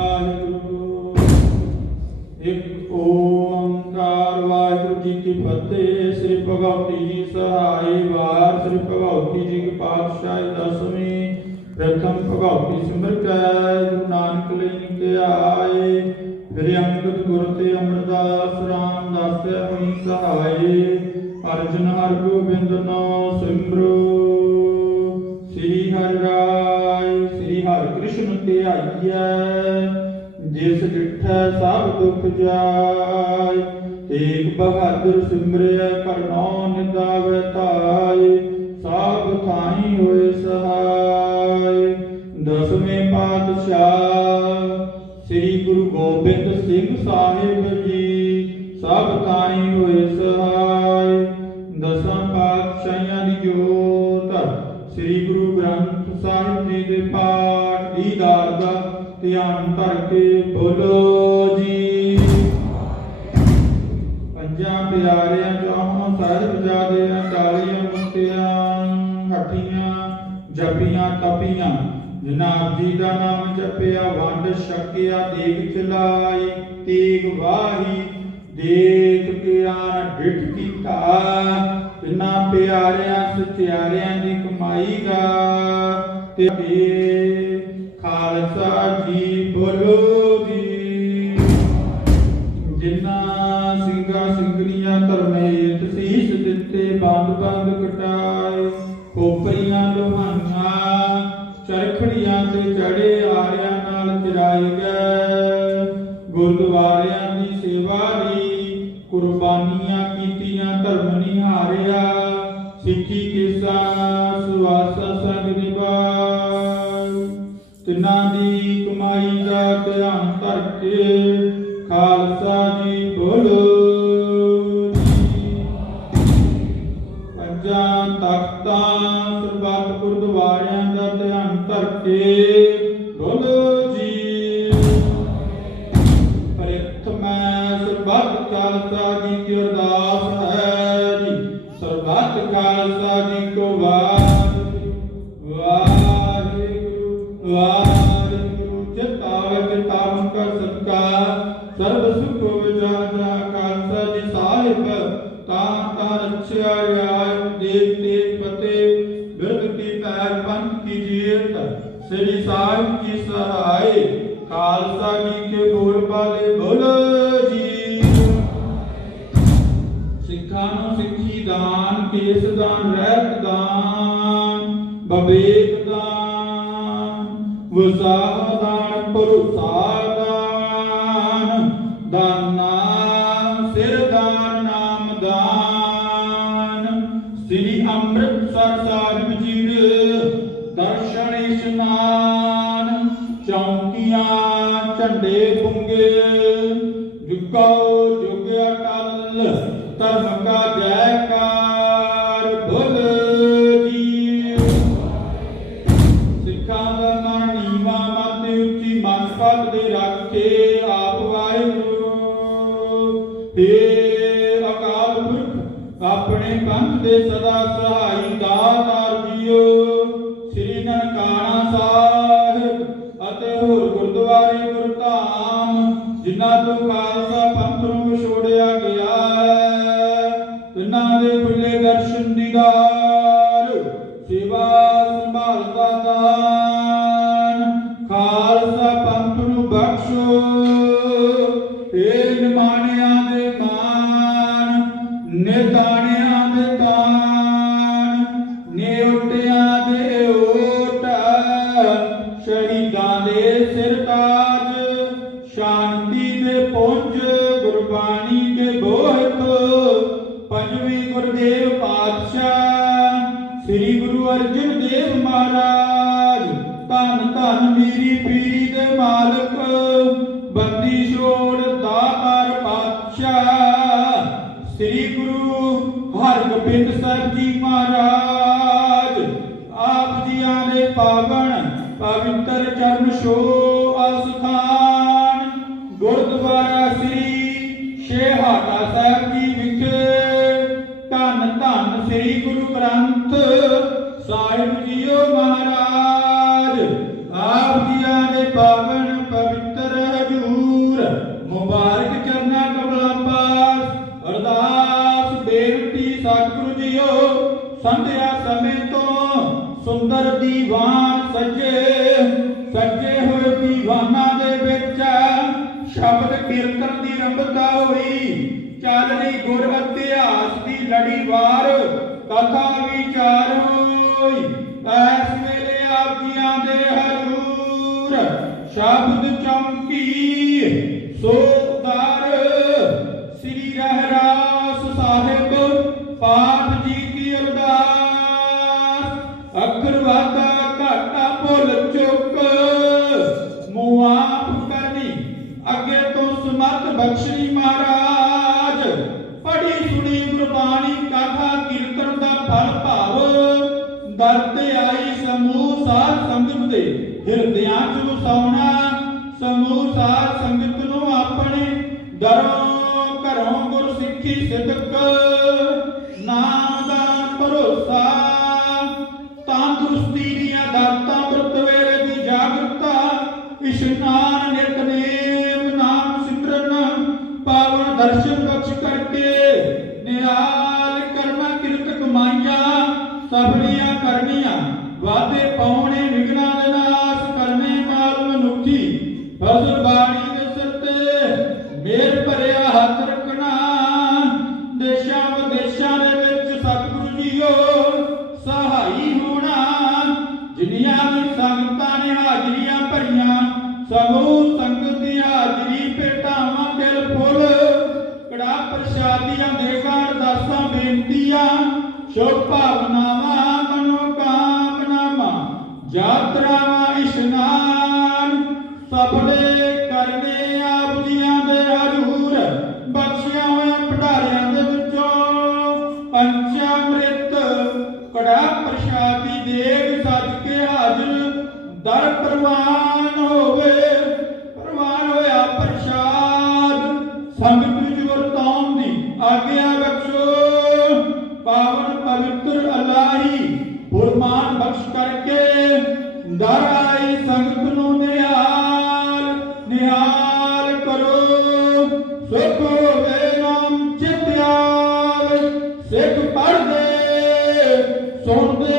ਵਾਹਿਗੁਰੂ ਇੱਕ ਓੰਕਾਰ ਵਾਹਿਗੁਰੂ ਜੀ ਕੀ ਫਤਿਹ, ਸ੍ਰੀ ਭਗਵਤੀ ਜੀ ਸਹਾਈ ਵਾਰ, ਸ੍ਰੀ ਭਗਵਤੀ ਜੀ ਕੀ ਪਾਤਸ਼ਾਹੀ ਦਸਵੀਂ, ਪ੍ਰਥਮ ਭਗਵਤੀ ਸਿਮਰ ਕੈ, ਗੁਰੂ ਨਾਨਕ ਲਈ ਕੇ ਆਏ ਫਿਰ ਅੰਗਦ ਗੁਰ ਤੇ ਅਮਰਦਾਸ ਰਾਮਦਾਸ ਹੋਈ ਸਹਾਈ। ਅਰਜਨ ਹਰ ਗੋਬਿੰਦ ਨਾਮ ਸਿਮਰੋ। ਸ੍ਰੀ ਹਰਿ ਰਾਇ ਕ੍ਰਿਸ਼ਨ ਤੇ ਜਿਸ ਡਿਠੈ ਸਭ ਦੁਖ ਜਾਇ ਤੇਗ ਬਹਾਦਰ ਸਿਮਰਿਆ ਕਰਨੋ ਨਿਦਾਵੈ ਤਾਈ ਸਭ ਥਾਈ ਹੋਏ ਸਹਾਇ ਦਸਵੇਂ ਪਾਤਸ਼ਾਹ, ਸ੍ਰੀ ਗੁਰੂ ਗੋਬਿੰਦ ਸਿੰਘ ਸਾਹਿਬ ਜੀ ਸਭ ਥਾਈ ਹੋਏ ਸਹਾਇ ਧਿਆਨ ਧਰ ਕੇ ਬੋਲੋ ਜੀ। ਪੰਜਾਂ ਪਿਆਰਿਆਂ ਚੋਂ ਸਾਹਿਬ ਜਾਦਿਆਂ ਕਾਲੀਆਂ ਮੁਕਤਿਆਂ ਹੱਟੀਆਂ ਜਪੀਆਂ ਤਪੀਆਂ ਜਿਨ੍ਹਾਂ ਜੀ ਦਾ ਨਾਮ ਜਪਿਆ, ਵੰਡ ਛਕਿਆ ਦੇਖ ਚਲਾਈ, ਤੀਗ ਵਾਹੀ, ਦੇਖ ਕੇ ਡਿਠ ਕੀਤਾ ਜਿਨ੍ਹਾਂ ਪਿਆਰਿਆਂ ਸਤਿਆਰਿਆਂ ਦੀ ਕਮਾਈ ਦਾ, ਤੇ ਖਾਲਸਾ ਜੀ ਬੋਲੋ ਜੀ ਜਿਨ੍ਹਾਂ ਸਿੰਘਾਂ ਸਿੰਘਣੀਆਂ ਧਰਮੇ ਸੀਸ ਦਿੱਤੇ, ਬੰਦ ਬੰਦ ਕਟਾਏ ਕੋਪਰੀਆਂ ਲੋਹਾਈਆਂ, ਚਰਖੜੀਆਂ ਤੇ ਚੜੇ ਆਰਿਆਂ ਨਾਲ ਚਰਾਏ ਗਏ। ਗੁਰਦੁਆਰਿਆਂ ਦੀ ਸੇਵਾ ਲਈ ਕੁਰਬਾਨੀਆਂ ਖਾਲਸਾ ਜੀ ਬੋਲੋ। ਪੰਜਾਂ ਤਖਤਾਂ, ਸਰਬੱਤ ਗੁਰਦੁਆਰਿਆਂ ਦਾ ਧਿਆਨ ਧਰ ਕੇ ਬੋਲੋ ਜੀ। ਪ੍ਰਥਮੈ ਸਰਬੱਤ ਖਾਲਸਾ ਜੀ ਕੀ ਅਰਦਾਸ ਹੈ ਜੀ। ਸਰਬੱਤ ਖਾਲਸਾ ਜੀ ਸਰਬ ਸੁਖ ਵਿਜਾ ਜਾ ਖਾਲਸਾ ਜੀ ਸਾਹਿਬ ਤਾਂ ਤਾਂ ਰਛਿਆ ਆਇ ਦੇਖ ਦੇਖ ਪਤੇ ਬਿਰਧ ਕੀ ਪੈਰ ਪੰਥ ਕੀ ਜੀਤ ਸ੍ਰੀ ਸਾਹਿਬ ਕੀ ਦਾਨਾ ਨਾਮ ਦਾਨ। ਸ੍ਰੀ ਅੰਮ੍ਰਿਤਸਰ ਸਾਹਿਬ ਜੀ ਦਰਸ਼ਨ ਇਸ਼ਨਾਨ ਚੌਂਕੀਆਂ ਝੰਡੇ ਪੁੰਗੇ। ਜੁਗਾਓ ਜੁਗ ਏ ਅਕਾਲ ਪੁਰਖ, ਆਪਣੇ ਪੰਥ ਦੇ ਸਦਾ ਸਹਾਈ ਦਾਤਾਰ ਜੀਓ। ਸ੍ਰੀ ਨਨਕਾਣਾ ਸਾਹਿਬ ਅਤੇ ਹੋਰ ਗੁਰਦੁਆਰੇ ਗੁਰਧਾਮ, ਜਿਨ੍ਹਾਂ ਤੋਂ ਖਾਲਸਾ ਪੰਥ ਨੂੰ ਵਿਛੋੜਿਆ ਗਿਆ। ਗੁਰਦੇਵ ਪਾਤਸ਼ਾਹ, ਸ੍ਰੀ ਗੁਰੂ ਅਰਜਨ ਦੇਵ ਮਹਾਰਾਜ, ਧੰਨ ਧੰਨ ਮੀਰੀ ਪੀਰੀ ਦੇ ਮਾਲਕ ਬੰਦੀ ਛੋੜ ਦਾਤਾਰ ਪਾਤਸ਼ਾਹ, ਸ੍ਰੀ ਗੁਰੂ ਹਰਗੋਬਿੰਦ ਸਾਹਿਬ ਜੀ ਮਹਾਰਾਜ, ਆਪ ਜੀਆਂ ਦੇ ਪਾਵਨ ਪਵਿੱਤਰ ਚਰਨ ਛੋ ਕਰਿਓ ਸੰਧਿਆ ਸਮੇਂ ਤੋਂ ਸੁੰਦਰ ਦੀਵਾਨ ਸਜੇ ਸਜੇ ਹੋਏ ਦੀਵਾਨਾਂ ਦੇ ਵਿੱਚ ਸ਼ਬਦ ਕੀਰਤਨ ਦੀ ਰੰਭਤਾ ਹੋਈ। ਚੱਲ ਰਹੀ ਗੁਰ ਅਧਿਆਸ ਦੀ ਲੜੀਵਾਰ ਕਥਾ ਵਿਚਾਰ ਹੋਈ। ਐਸ ਵੇਲੇ ਆਪ ਜੀਆਂ ਦੇ ਹਰੂਰ ਸ਼ਬਦ ਪਾਠ ਜੀ ਕੀ ਅਰਦਾਸ? ਅੱਖਰ ਵਾਦਾ ਘਾਟਾ ਭੁੱਲ ਚੁੱਕ। ਮੁਆਫ ਕਰਨੀ, ਅੱਗੇ ਤੋਂ ਸਮਰਥ ਬਖਸ਼ਣੀ ਮਹਾਰਾਜ। ਪੜੀ ਸੁਣੀ ਗੁਰਬਾਣੀ ਕਥਾ ਕੀਰਤਨ ਦਾ ਫਲ ਭਾਵ। ਦਰ ਤੇ ਆਈ ਸਮੂਹ ਸਾਧ ਸੰਗਤ ਦੇ। ਹਿਰਦਿਆਂ ਚ ਵਸਾਉਣਾ, ਸਮੂਹ ਸਾਧ ਸੰਗਤ ਨੂੰ ਆਪਣੇ। ਦਰੋਂ ਘਰੋਂ ਗੁਰ ਸਿੱਖੀ ਸਿਦਕ ਨਾਮ ਦਾ ਭਰੋਸਾ, ਤੰਦਰੁਸਤੀ ਦੀਆਂ ਦਾਤਾਂ ਵਰਤ ਦੀ ਜਾਗਰਤਾ ਇਸ਼ਨਾਨ ਨਿਤਨੇਮ ਨਾਮ ਸਿਮਰਨ, ਪਾਵਨ ਦਰਸ਼ਨ ਬਖਸ਼ ਕਰਕੇ ਨਿਹਾਲ ਕਰਨਾ ਕਿਰਤ ਕਮਾਈਆਂ ਸਫਲੀਆਂ ਕਰਨੀਆਂ ਵਾਦੇ ਪਾਉਣੇ ਵਿਗਨਾਂ ਦੇ ਨਾਸ ਸ਼ੁਭ ਭਾਵਨਾਵਾਂ ਮਨੋ ਕਾਮਨਾਵਾਂ ਯਾਤਰਾਵਾਂ ਇਸ਼ਨਾਨ ਸਫਲੇ ਬਖਸ਼ ਕਰਕੇ ਦਰ ਆਈ ਸੰਗਤ ਨੂੰ ਨਿਹਾਲ ਨਿਹਾਲ ਕਰੋ। ਸੁਖ ਹੋਵੇ ਨਾਮ ਚਿਤਿਆਲ ਸਿੱਖ ਪੜਦੇ ਸੁਣਦੇ